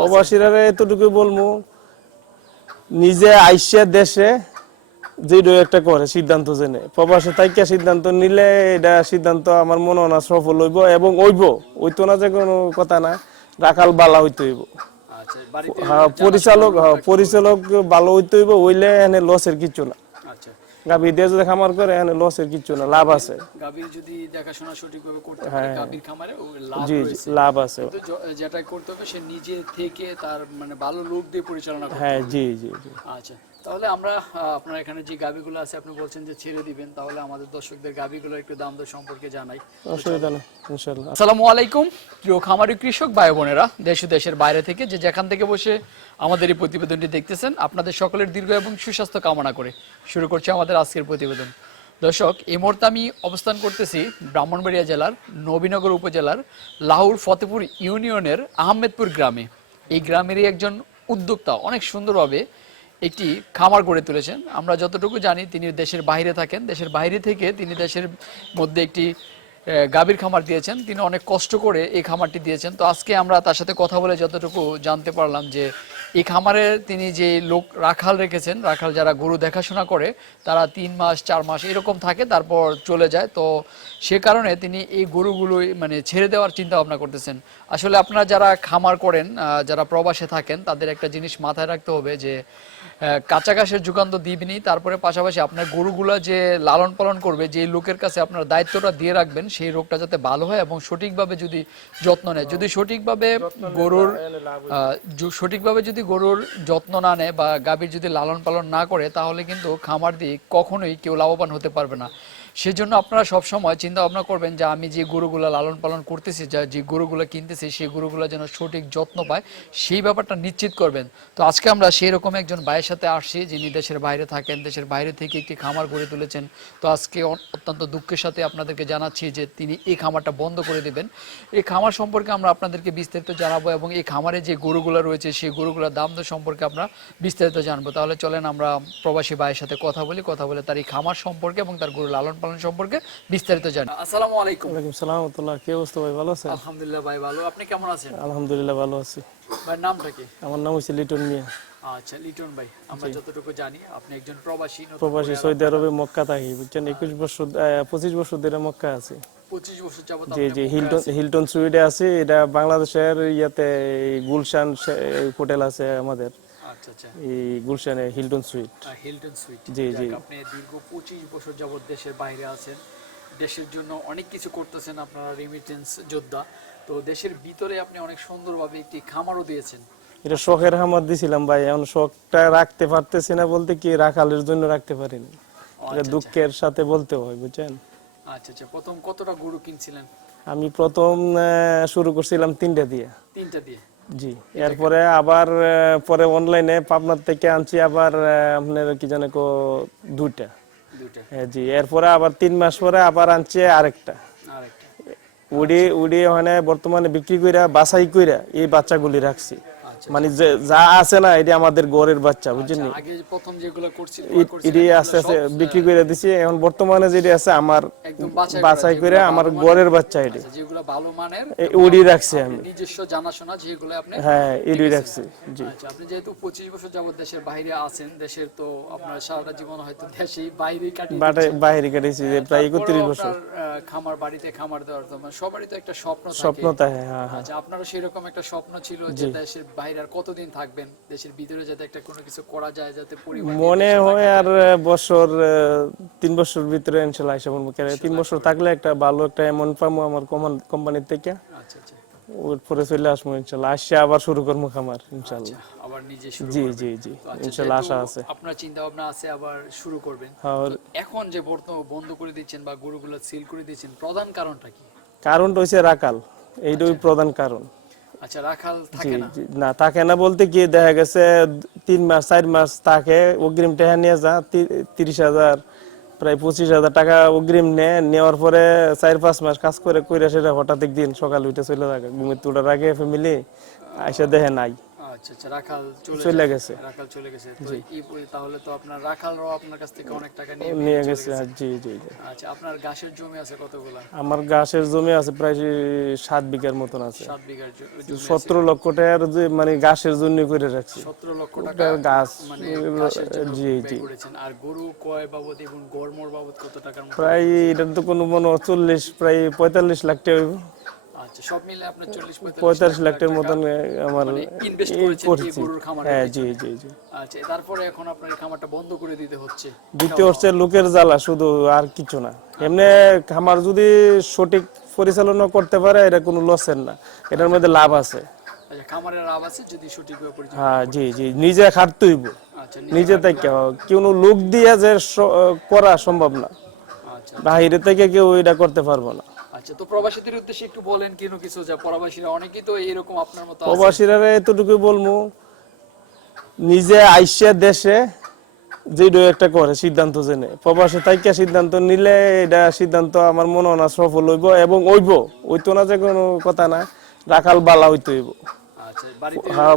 প্রবাসীরা এতটুকু বলবো, নিজে আইসা দেশে যেটা একটা করে সিদ্ধান্ত জেনে প্রবাসে থাইকা সিদ্ধান্ত নিলে এটা সিদ্ধান্ত আমার মনে হয় না সফল হইব, এবং ওইতো না যে কোনো কথা না, রাখাল বালা হইতে হইব। আচ্ছা, বাড়িতে পরিচালক ভালো হইতে হইব, হইলে এনে লসের কিছু না। আচ্ছা, গাভী দিয়ে যদি খামার করে এনে লসের কিছু না, লাভ আছে। গাভীর যদি দেখাশোনা সঠিকভাবে করতে পারে গাভীর খামারে লাভ জি রয়েছে, লাভ আছে। কিন্তু যেটা করতে হবে সে নিজে থেকে তার মানে ভালো লোক দিয়ে পরিচালনা করতে হ্যাঁ, হবে। জি জি জি। আচ্ছা, তাহলে আমরা আপনার এখানে যে গাভীগুলো আছে আপনি বলছেন যে ছেড়ে দিবেন, তাহলে আমাদের দর্শকদের গাভীগুলো একটু দাম দর সম্পর্কে জানাই। অসুবিধা নেই ইনশাআল্লাহ। আসসালামু আলাইকুম প্রিয় খামারি কৃষক ভাই বোনেরা, দেশ ও দেশের বাইরে থেকে যে যেখান থেকে বসে আমাদের এই প্রতিবেদনটি দেখতেছেন, আপনাদের সকলের দীর্ঘ এবং সুস্বাস্থ্য কামনা করে শুরু করছি আমাদের আজকের প্রতিবেদন। দর্শক, এই মুহূর্তে আমি অবস্থান করতেছি ব্রাহ্মণবাড়িয়া জেলার নবীনগর উপজেলার লাহুর ফতেপুর ইউনিয়নের আহমেদপুর গ্রামে। এই গ্রামেরই একজন উদ্যোক্তা অনেক সুন্দরভাবে একটি খামার গড়ে তুলেছেন। আমরা যতটুকু জানি তিনি দেশের বাইরে থাকেন, দেশের বাইরে থেকে তিনি দেশের মধ্যে একটি গাভীর খামার দিয়েছেন। তিনি অনেক কষ্ট করে এই খামারটি দিয়েছেন। তো আজকে আমরা তার সাথে কথা বলে যতটুকু জানতে পারলাম যে এই খামারে তিনি যে লোক রাখাল রেখেছেন, রাখাল যারা গরু দেখাশোনা করে তারা 3 মাস 4 মাস এরকম থাকে, তারপর চলে যায়। তো সে কারণে তিনি এই গরুগুলো মানে ছেড়ে দেওয়ার চিন্তা ভাবনা করতেছেন। আসলে আপনারা যারা খামার করেন, যারা প্রবাসে থাকেন, তাদের একটা জিনিস মাথায় রাখতে হবে যে কাঁচা ঘাসের যোগান তো দিবেনই, তারপরে পাশাপাশি আপনার গরুগুলা যে লালন পালন করবে, যে লোকের কাছে আপনার দায়িত্বটা দিয়ে রাখবেন, সেই রোগটা যাতে ভালো হয় এবং সঠিকভাবে যদি যত্ন নেয়। যদি সঠিকভাবে গরুর যত্ন না নেয় বা গাভীর যদি লালন পালন না করে, তাহলে কিন্তু খামার দিয়ে কখনোই কেউ লাভবান হতে পারবে না। সেজন্য আপনারা সবসময় চিন্তা ভাবনা করবেন যে আমি যে গরুগুলো লালন পালন করতেছি, যে গরুগুলো কিনতেছি, সেই গরুগুলো যেন সঠিক যত্ন পায়, সেই ব্যাপারটা নিশ্চিত করবেন। তো আজকে আমরা সেই রকম একজন ভাইয়ের সাথে আসছি, যিনি দেশের বাইরে থাকেন, দেশের বাইরে থেকে একটি খামার গড়ে তুলেছেন। তো আজকে অত্যন্ত দুঃখের সাথে আপনাদেরকে জানাচ্ছি যে তিনি এই খামারটা বন্ধ করে দেবেন। এই খামার সম্পর্কে আমরা আপনাদেরকে বিস্তারিত জানাবো, এবং এই খামারে যে গরুগুলো রয়েছে সেই গরুগুলোর দাম দর সম্পর্কে আমরা বিস্তারিত জানবো। তাহলে চলেন আমরা প্রবাসী ভাইয়ের সাথে কথা বলে তার এই খামার সম্পর্কে এবং তার গরু লালন পালন সম্পর্কে বিস্তারিত জানি। আসসালামু আলাইকুম। ওয়ালাইকুম সালাম ওয়া রাহমাতুল্লাহ। কি অবস্থা ভাই, ভালো আছেন? আলহামদুলিল্লাহ ভাই ভালো, আপনি কেমন আছেন? আলহামদুলিল্লাহ ভালো আছি। ভাই নামটা কি? আমার নাম হচ্ছে লিটন মিয়া। আচ্ছা, লিটন ভাই, আমরা যতটুকু জানি আপনি একজন প্রবাসী। সৌদি আরবে মক্কা থাকি, বুঝছেন। 25 বছর ধরে মক্কা আছি। 25 বছর যাবত জি জি, হিলটন সুইডে আছে। এটা বাংলাদেশের ইয়াতে গুলশান হোটেল আছে আমাদের। আচ্ছা আচ্ছা, এই গুলশানে হিলটন সুইট। Hilton suite. জি জি। আপনি দীর্ঘ 25 বছর যাবত দেশের বাইরে আছেন, দেশের জন্য অনেক কিছু করতেছেন, আপনারা রেমিটেন্স যোদ্ধা। তো দেশের ভিতরে আপনি অনেক সুন্দরভাবে একটি খামারও দিয়েছেন। এটা শখের খামার দিছিলাম ভাই, এখন শখটা রাখতে পারতেছি না, বলতে কি রাখালের জন্য রাখতে পারিনি। এটা দুঃখের সাথে বলতে হয়, বুঝছেন। আচ্ছা আচ্ছা, প্রথম কতটা গরু কিনছিলেন? আমি প্রথম শুরু করছিলাম 3টা দিয়ে। 3টা দিয়ে? জি। এরপরে আবার পরে অনলাইনে পাবনার থেকে আনছি আবার আপনার কি জানে 2টা। হ্যাঁ জি। এরপরে আবার 3 মাস পরে আবার আনছি আরেকটা। উড়ি ওখানে বর্তমানে বিক্রি কইরা বাছাই কইরা এই বাচ্চাগুলি রাখছি। মানে যা আছে না, এটা আমাদের গড়ের বাচ্চা, বুঝছেন। আগে প্রথম যেগুলো করছিল এটি আস্তে আস্তে বিক্রি করে দিছি। এখন বর্তমানে যেটা আছে আমার একদম বাছাই করে আমার গড়ের বাচ্চা, এটি যেগুলো ভালো মানের উড়ি রাখছি আমি, নিজস্ব জানাশোনা যেগুলো আপনি। হ্যাঁ, এডি রাখছি। জি। আচ্ছা, আপনি যেহেতু 25 বছর যাবত দেশের বাইরে আছেন, দেশের তো আপনার সারাটা জীবন হয়তো দেশেই বাইরেই কাটিয়েছি প্রায় 31 বছর। খামার বাড়িতে খামার দেওয়ার তো সবারই তো একটা স্বপ্ন থাকে। হ্যাঁ। আচ্ছা, আপনারও সেরকম একটা স্বপ্ন ছিল যে দেশের বাইরে আর কতদিন থাকবেন, দেশের ভিতরে যাতে একটা কোনো কিছু করা যায়, যাতে পরিবার মনে হয় আর 3 বছর ভিতরে ইনশাআল্লাহ আইসা বলবো। 3 বছর থাকলে একটা ভালো একটা অ্যামাউন্ট পাবো আমার কোম্পানির থেকে। আচ্ছা আচ্ছা, ওর পরে চলে আসবো ইনশাআল্লাহ। আসছে আবার শুরু করবো খামার ইনশাআল্লাহ। আবার নিজে শুরু জি করবেন? জি জি, আচ্ছা, ইনশাআল্লাহ আশা আছে। আপনার চিন্তা ভাবনা আছে আবার শুরু করবেন। এখন যে বন্ধ করে দিচ্ছেন বা গরুগুলো সিল করে দিচ্ছেন, প্রধান কারণটা কি? কারণটা হচ্ছে রাখাল, এইটাই প্রধান কারণ। আচ্ছা, রাখাল থাকে না? না, থাকে না বলতে কি, দেখা গেছে 3 মাস 4 মাস থাকে, অগ্রিম টাকা নিয়ে যা 30,000 প্রায় 25,000 টাকা অগ্রিম নেওয়ার পরে 4-5 মাস কাজ করে সেটা হঠাৎ একদিন সকাল উঠে চলে থাকে, ঘুমের তোড়ার আগে ফ্যামিলি আইসা দেখে নাই। আচ্ছা আচ্ছা, রাখাল চলে গেছে। রাখাল চলে গেছে। তো তাহলে তো আপনার রাখালরাও আপনার কাছ থেকে অনেক টাকা নিয়ে নিয়ে চলে গেছে। গেছে। জি জি জি। আচ্ছা, আপনার ঘাসের জমি আছে কতগুলা? আমার ঘাসের জমি আছে প্রায় 7 বিঘার মতন আছে। 7 বিঘার জমি আছে। 17 লক্ষ টাকার যে মানে ঘাসের জন্য করে রাখছি। 17 লক্ষ টাকা গাছ মানে ঘাসের জন্য জি ব্যয় জি। করেছেন। আর গরু কয় বাবদ এবং গড়মোর বাবদ কত টাকার মতো? প্রায় এটার তো কোনো মনে হয় 40 প্রায় 45 লাখ টাকা হইব। আচ্ছা, সব মিলে আপনার 40-45 45 লাখ টাকার টাকা মতন আমার মানে ইনভেস্ট করেছেন এই করছি। গরুর খামারের হ্যাঁ জি পিছনে। জি জি। আচ্ছা, তারপরে এখন আপনার এই খামারটা বন্ধ করে দিতে হচ্ছে। দ্বিতীয় হচ্ছে লোকের জ্বালা, শুধু আর কিছু না। এমনি খামার যদি সঠিক পরিচালনা করতে পারে এটা কোনো লসের না, এটার মধ্যে লাভ আছে। আচ্ছা, খামারের লাভ আছে যদি সঠিকভাবে পরিচালনা। হ্যাঁ জি জি, নিজে খাটতে হইব, আচ্ছা নিজে থেকে কোনো লোক দিয়ে যে করা সম্ভব না, আচ্ছা বাইরে থেকে কেউ এটা করতে পারবো না। আচ্ছা, তো প্রবাসীদের উদ্দেশ্যে একটু বলেন কিছু, যা প্রবাসীরা অনেকেই তো এরকম আপনার মতো আছে। প্রবাসীরা এতটুকু বলবো, নিজে আইসা দেশে যেটা একটা করে সিদ্ধান্ত জেনে প্রবাসে থাইকা সিদ্ধান্ত নিলে এটা সিদ্ধান্ত আমার মনে হয় না সফল হইব, এবং ওইতো না যে কোনো কথা না, রাখাল বালা হইতে হইব। আচ্ছা, বাড়িতে হ্যাঁ,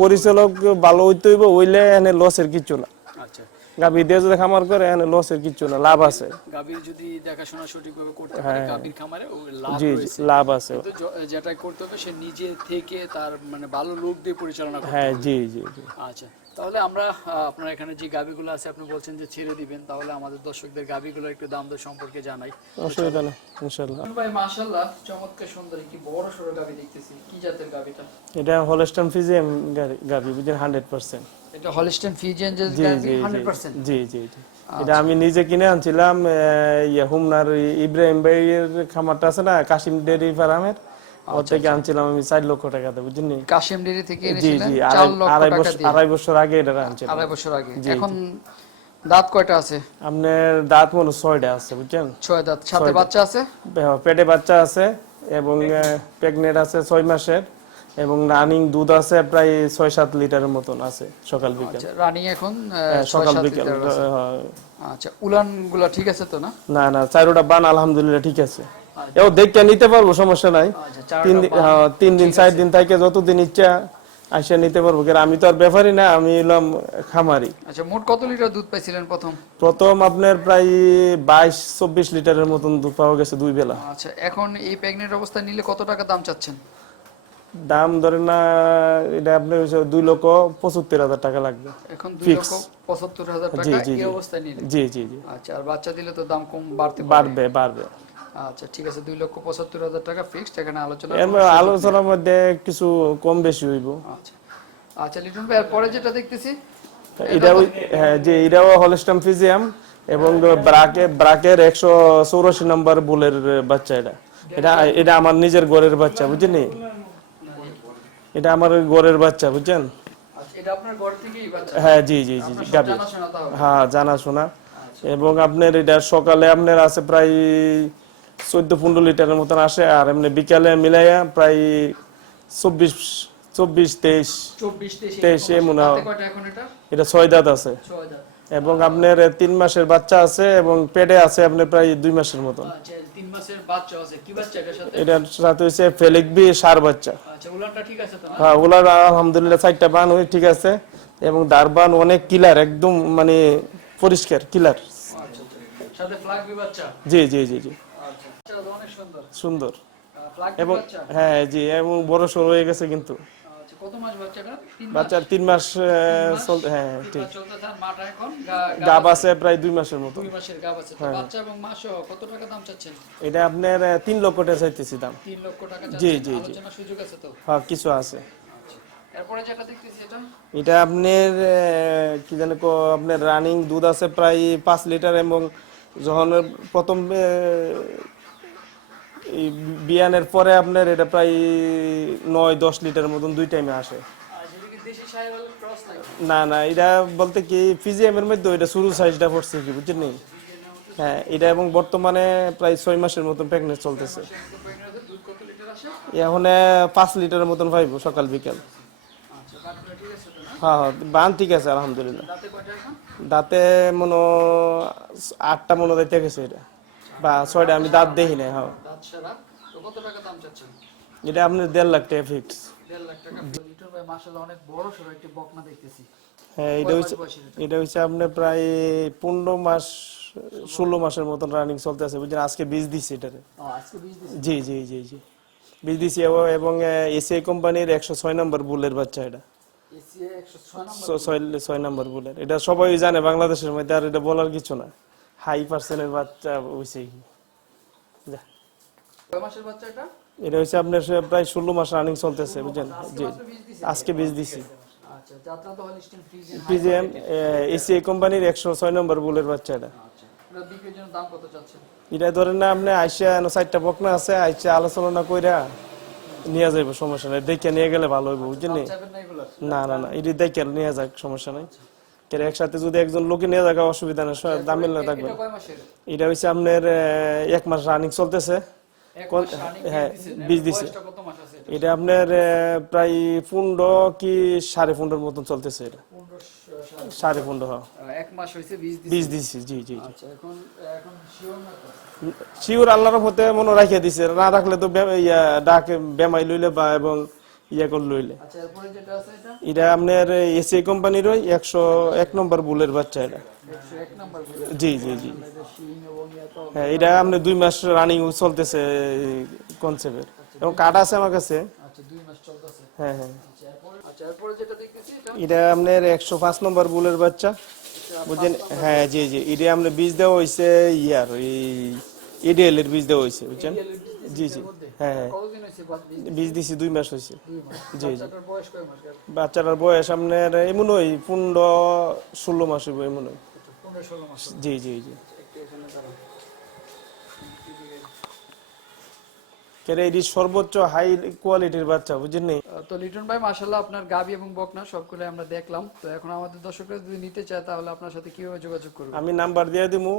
পরিচালক ভালো হইতে হইব, হইলে এনে লসের কিছু না। আচ্ছা, গাভী দিয়ে যদি খামার করে এনে লসের কিছু না, লাভ আছে। গাভীর যদি দেখাশোনা সঠিকভাবে করতে পারে গাভীর খামারে ও লাভ জি জি, রয়েছে। লাভ আছে। কিন্তু যেটা করতে হবে সে নিজে থেকে তার মানে ভালো লোক দিয়ে পরিচালনা করতে হ্যাঁ হবে। জি জি জি। আচ্ছা, তাহলে আমরা আপনার এখানে যে গাভীগুলো আছে আপনি বলছেন যে ছেড়ে দিবেন, তাহলে আমাদের দর্শকদের গাভীগুলো একটু দাম দর সম্পর্কে জানাই। অসুবিধা নেই ইনশাল্লাহ। ভাই মাশাআল্লাহ, চমৎকার সুন্দর কি বড় সরো গাভী দেখতেছি। কি জাতের গাভীটা? এটা হলস্টাইন ফ্রিজিয়ান গাভী, বুঝছেন, 100%। এটা হলস্টাইন ফ্রিজিয়ান যে জি গাভী জি 100%। জি জি জি। এটা আমি নিজে কিনে আনছিলাম, হুমনার ইব্রাহিম ভাইয়ের খামারটা আছে না, কাশিম ডেয়ারি ফার্মের, ওর থেকে আনছিলাম আমি 4 লক্ষ টাকাতে, বুঝছেন। কাশিম ডেয়ারি থেকে জি এনেছিলেন জি, 4 লক্ষ টাকা দিয়ে। 2.5 বছর আগে এটা আনছিলাম। 2.5 বছর আগে। এখন দাঁত কয়টা আছে? আপনার দাঁত মনে 6টা আছে, বুঝছেন। 6 দাঁত। সাথে বাচ্চা আছে? পেটে বাচ্চা আছে, এবং প্রেগনেন্ট আছে 6 মাসের, এবং রানিং দুধ আছে প্রায় 6-7 লিটারের মতন আছে সকাল বিকাল। আচ্ছা, রানিং এখন সকাল 6-7 বিকাল। লিটার আছে। আচ্ছা, উলানগুলো ঠিক আছে তো না? না না, চারোটা বান আলহামদুলিল্লাহ ঠিক আছে। এও দেখে নিতে পারবো, সমস্যা নাই। আচ্ছা, 3 দিন 4 দিন থেকে যতদিন ইচ্ছা আইসা নিতে পারবো, কারণ আমি তো আর ব্যাপারই না, আমি এলাম খামারি। আচ্ছা, মোট কত লিটার দুধ পাইছিলেন প্রথম? প্রথম আপনার প্রায় 22-24 লিটারের মতন দুধ পাওয়া গেছে 2 বেলা। আচ্ছা, এখন এই প্রেগনেন্ট অবস্থায় নিলে কত টাকা দাম চাচ্ছেন? দাম ধরে না, এটা আপনার 2,75,000 টাকা লাগবে এখন 2,75,000 টাকা এই অবস্থায় নিলে। জি জি জি। আচ্ছা, আর বাচ্চা দিলে তো দাম কম বাড়তে পারে। বাড়বে। আচ্ছা, ঠিক আছে, 2,75,000 টাকা ফিক্সড, এখানে আলোচনা। আলোচনার মধ্যে কিছু কম বেশি হইব। আচ্ছা আচ্ছা, লিটন ভাই এরপরে যেটা দেখতেছি এটা হ্যাঁ জি, এটাও হলস্টাইন ফ্রিজিয়াম, এবং ব্রাকের 184 নম্বর বুলের বাচ্চা। এটা আমার নিজের ঘরের বাচ্চা, বুঝছেন। এটা আমার ঘরের বাচ্চা, বুঝছেন। আচ্ছা, এটা আপনার ঘর থেকেই বাচ্চা? হ্যাঁ জি জি জি জি, গাবি। জানাশোনা তাহলে? হ্যাঁ, জানাশোনা। এবং আপনার এটা সকালে আপনার আছে প্রায় 14-15 লিটারের মতন আসে, আর এমনি বিকালে মিলাইয়া প্রায় 24-23 মনে হয়। এটা 6 দাঁত আছে, এবং আপনার 3 মাসের বাচ্চা আছে, এবং পেটে আছে আপনার প্রায় 2 মাসের মতন। আচ্ছা, 3 মাসের বাচ্চা আছে। কি বাচ্চা এটার সাথে? এটার সাথে হইছে ফেলিকবি সার বাচ্চা। আচ্ছা, উলানটা ঠিক আছে তো না? হ্যাঁ, উলার আলহামদুলিল্লাহ 4টা বান হই ঠিক আছে, এবং দারবান অনেক ক্লিয়ার, একদম মানে পরিষ্কার ক্লিয়ার। আচ্ছা, সাথে ফ্ল্যাগবি বাচ্চা? জি জি জি জি। আচ্ছা, এটা অনেক সুন্দর সুন্দর, ফ্ল্যাগবি এবং বাচ্চা। হ্যাঁ জি, এবং বড় সর হয়ে গেছে কিন্তু। আচ্ছা, কত মাস বাচ্চাটা? 3 মাস? বাচ্চার 3 মাস চলতে, হ্যাঁ ঠিক। চলতেছে, আর মাটা এখন গাব আছে প্রায় 2 মাসের মতো। 2 মাসের গাব আছে। তো বাচ্চা এবং মা সহ কত টাকা দাম চাচ্ছেন? এটা আপনার 3 লক্ষ টাকা চাইতেছি দাম। 3 লক্ষ টাকা জি চাচ্ছেন। জি জি। আলোচনার সুযোগ আছে তো? হ্যাঁ, কিছু আছে। আচ্ছা, এরপরে যেটা দেখতেছি এটা? এটা আপনার কি জানি আপনার রানিং দুধ আছে প্রায় 5 লিটার, এবং যখন প্রথম এই বিয়ানের পরে আপনার এটা প্রায় 9-10 লিটারের মতন 2 টাইমে আসে। যেটা কি দেশি শাহিওয়াল ক্রস নাকি? না না, এটা বলতে কি ফিজিএম এর মধ্যে এটা শুরু সাইজটা পড়ছে কি, বুঝছেন। হ্যাঁ, এটা এবং বর্তমানে প্রায় 6 মাসের মতন প্রেগনেন্ট চলতেছে। দুধ কত লিটার আসে? এখন 5 লিটারের মতন পাইবো সকাল বিকাল। আচ্ছা, বাটগুলো ঠিক আছে তো না? হ্যাঁ হ্যাঁ, বান ঠিক আছে আলহামদুলিল্লাহ। দাঁতে কয়টা এখন? দাঁতে মনে 8টা মনে দিতে গেছে, এটা বা 6টা, আমি দাঁত দেখি না। হ্যাঁ, দাঁত সারা। তো কত টাকা দাম চাচ্ছেন? এটা আপনার 1.5 লাখ টাকা ফিক্স। 1.5 1.5 লাখ টাকা। লিটন ভাই মাশাআল্লাহ অনেক বড় সড়ো একটি বকনা দেখতেছি। হ্যাঁ, কয় মাস বয়সের এটা? এটা হচ্ছে আপনার প্রায় 15 মাস 16 মাসের মতন রানিং চলতেছে বুঝছেন। আজকে বীজ দিছি এটারে। আজকে বীজ দিছে। জি জি জি জি, বীজ দিছি এবং এসিআই কোম্পানির 106 নম্বর বুলের বাচ্চা এটা। এসিএ 106 নম্বর। 6 নম্বর বুলের, এটা সবাই জানে বাংলাদেশের মধ্যে, আর এটা বলার কিছু না। হাই পার্সেন্টের বাচ্চা হইছে। যা, কয় মাসের বাচ্চা এটা? এটা হচ্ছে আপনার প্রায় 16 মাস রানিং চলতেছে বুঝছেন। জি, মাত্র বীজ দিছে। আজকে বীজ দিছি। আচ্ছা, যাত্রা তো হলিস্টিন ফ্রিজিয়ান পিজিএম এসিআই কোম্পানির 106 নম্বর বুলের বাচ্চা এটা। আচ্ছা, এটা বিক্রির জন্য দাম কত চাচ্ছেন? এটা ধরেন না আপনি আইসা 4টা বকনা আছে, আইসা আলোচনা কইরা নিয়ে যাইব, সমস্যা নাই। দেখে নিয়ে গেলে ভালো হইব বুঝছেন। দাম চাবেন না এগুলো? না না না, এটা দেখে নিয়ে যাক, সমস্যা নাই। কেন একসাথে যদি একজন লোকে নিয়ে যাক অসুবিধা নেই, দামে না থাকবে। এটা কয় মাসের? এটা হচ্ছে আপনার 1 মাস রানিং চলতেছে। এক মাস রানিং হ্যাঁ, দিছেন। বীজ দিছে। বয়সটা কত মাস আছে এটা? এটা আপনার প্রায় 15 কি 15.5 মতন চলতেছে এটা। 15 15.5 হ্যাঁ, এক মাস হইছে বীজ দিছে। বীজ দিছি। জি জি জি, আচ্ছা, এখন এখন শিওর না তো? শিওর আল্লাহর মতে মনে রাখিয়ে দিছে, না রাখলে তো ডাকে বেমাই লইলে বা এবং করে লইলে। আচ্ছা, এরপরে যেটা আছে এটা এটা আপনার এসিআই কোম্পানির 101 নম্বর বুলের বাচ্চা এটা। 101 নাম্বার বলে। জি জি জি, এটা শিং এবং এত। হ্যাঁ, এটা আপনার 2 মাস রানিং চলতেছে কনসেপ্টের, এবং কার্ড আছে আমার কাছে। আচ্ছা, 2 মাস চলতেছে। হ্যাঁ হ্যাঁ, আচ্ছা, এরপরে যেটা দেখতেছি এটা এটা আপনার 105 নম্বর বুলের বাচ্চা বুঝছেন। হ্যাঁ জি জি, এটা আপনার বীজ দেওয়া হয়েছে ইয়ার এডিএল এর বীজ দেওয়া হয়েছে বুঝছেন। জি জি, হ্যাঁ হ্যাঁ, কতদিন হইছে বীজ? বীজ দিছি 2 মাস হয়েছে। 2 মাস। জি জি, বাচ্চাটার বয়স কয় মাস? বাচ্চাটার বয়স আপনার এমন ওই 15-16 মাস হইব এমন ওই। 15-16 মাস। জি জি জি, একটু এখানে দাঁড়াও। কেন এটি সর্বোচ্চ হাই কোয়ালিটির বাচ্চা বুঝছেন নি। তো লিটন ভাই মাশাআল্লাহ আপনার গাবি এবং বকনা সবগুলো আমরা দেখলাম। তো এখন আমাদের দর্শকরা যদি নিতে চায় তাহলে আপনার সাথে কিভাবে যোগাযোগ করবে? আমি নাম্বার দিয়ে দিমু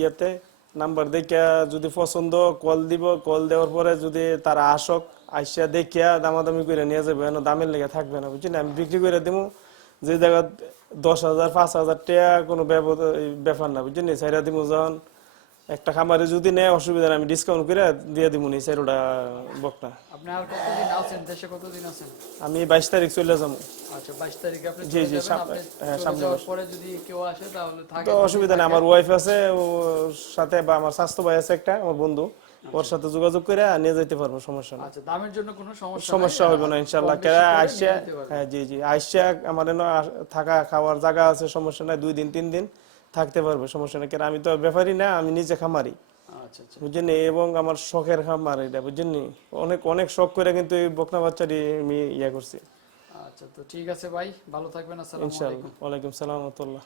ইয়েতে, নাম্বার দেখে যদি পছন্দ কল দিব, কল দেওয়ার পরে যদি তারা আসক, আইসা দেখিয়া দামাদামি করে নিয়ে যাবে, এনে দামের লেগে থাকবে না বুঝছেন। আমি বিক্রি করে দিমু যে জায়গা 10,000 5,000 টাকা কোনো ব্যাপার না বুঝছেন। সাইরা দিমু যখন একটা খামারে যদি নেয় অসুবিধা নেই, আমি ডিসকাউন্ট করে দিয়ে দিমু নি চারোটা বকনা। আপনি আর কতদিন আছেন দেশে? কতদিন আছেন? আমি 22 তারিখ চলে যাবো। আচ্ছা, 22 তারিখে আপনি জি চলে জি, যাবেন। আপনি হ্যাঁ, চলে সামনে যাওয়ার পরে যদি কেউ আসে তাহলে থাকে? তো অসুবিধা নেই, আমার ওয়াইফ আছে ওর সাথে, বা আমার স্বাস্থ্য ভাই আছে একটা আমার বন্ধু, ওর সাথে যোগাযোগ করে নিয়ে যেতে পারবো, সমস্যা নেই। আচ্ছা, দামের জন্য কোনো সমস্যা সমস্যা হবে না ইনশাআল্লাহ। কম বেশি কেরা করে আইসা, নিয়ে যেতে পারবেন। হ্যাঁ জি জি, আইসা আমার এনে থাকা খাওয়ার জায়গা আছে, সমস্যা নাই। 2 দিন 3 দিন থাকতে পারবে, সমস্যা নেই। কেন আমি তো ব্যাপারই না, আমি নিজে খামারি আচ্ছা আচ্ছা বুঝছেন, এবং আমার শখের খামার এটা বুঝছেন। অনেক অনেক শখ করে কিন্তু এই বকনা বাচ্চাটি আমি করছি। আচ্ছা, তো ঠিক আছে ভাই, ভালো থাকবেন। আসসালামু ইনশাআল্লাহ, আলাইকুম। ওয়ালাইকুম সালাম ওয়া রাহমাতুল্লাহ।